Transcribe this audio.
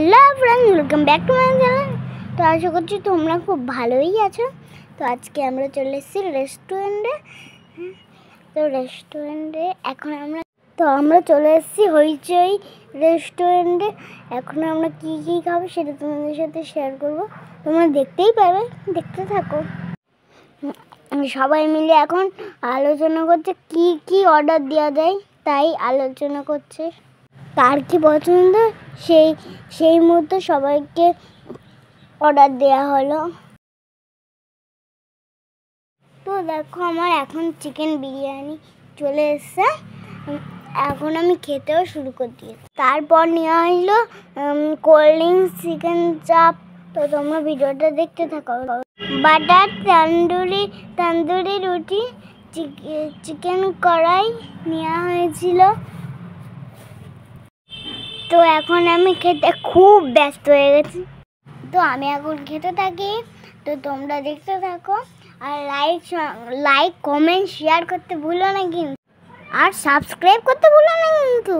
Hello friends, welcome back to my channel. তো আশা করছি তোমরা খুব ভালোই আছো। তো আজকে আমরা চলে এসেছি রেস্টুরেন্টে। এখন আমরা চলে এসেছি হইচই রেস্টুরেন্টে। এখন আমরা কী কী খাবো সেটা তোমাদের সাথে শেয়ার করবো, তোমরা দেখতেই পাবে, দেখতে থাকো। সবাই মিলে এখন আলোচনা করছে কি কি অর্ডার দেওয়া যায়, তাই আলোচনা করছে কার কি পছন্দ সেই মতো সবাইকে অর্ডার দেওয়া হলো। তো দেখো আমার এখন চিকেন বিরিয়ানি চলে এসছে, এখন আমি খেতেও শুরু করে দিয়েছি। তারপর নেওয়া হলো কোল্ড ড্রিঙ্কস, চিকেন চাপ। তো তোমরা ভিডিওটা দেখতে থাকো। বাটার তন্দুরি রুটি, চিকেন কড়াই নেওয়া হয়েছিল। তো এখন আমি খেতে খুব ব্যস্ত হয়ে গেছি, তো আমি এখন খেতে থাকি। তো তোমরা দেখতে থাকো আর লাইক কমেন্ট শেয়ার করতে ভুলো না কিন্তু, আর সাবস্ক্রাইব করতে ভুলো না কিন্তু।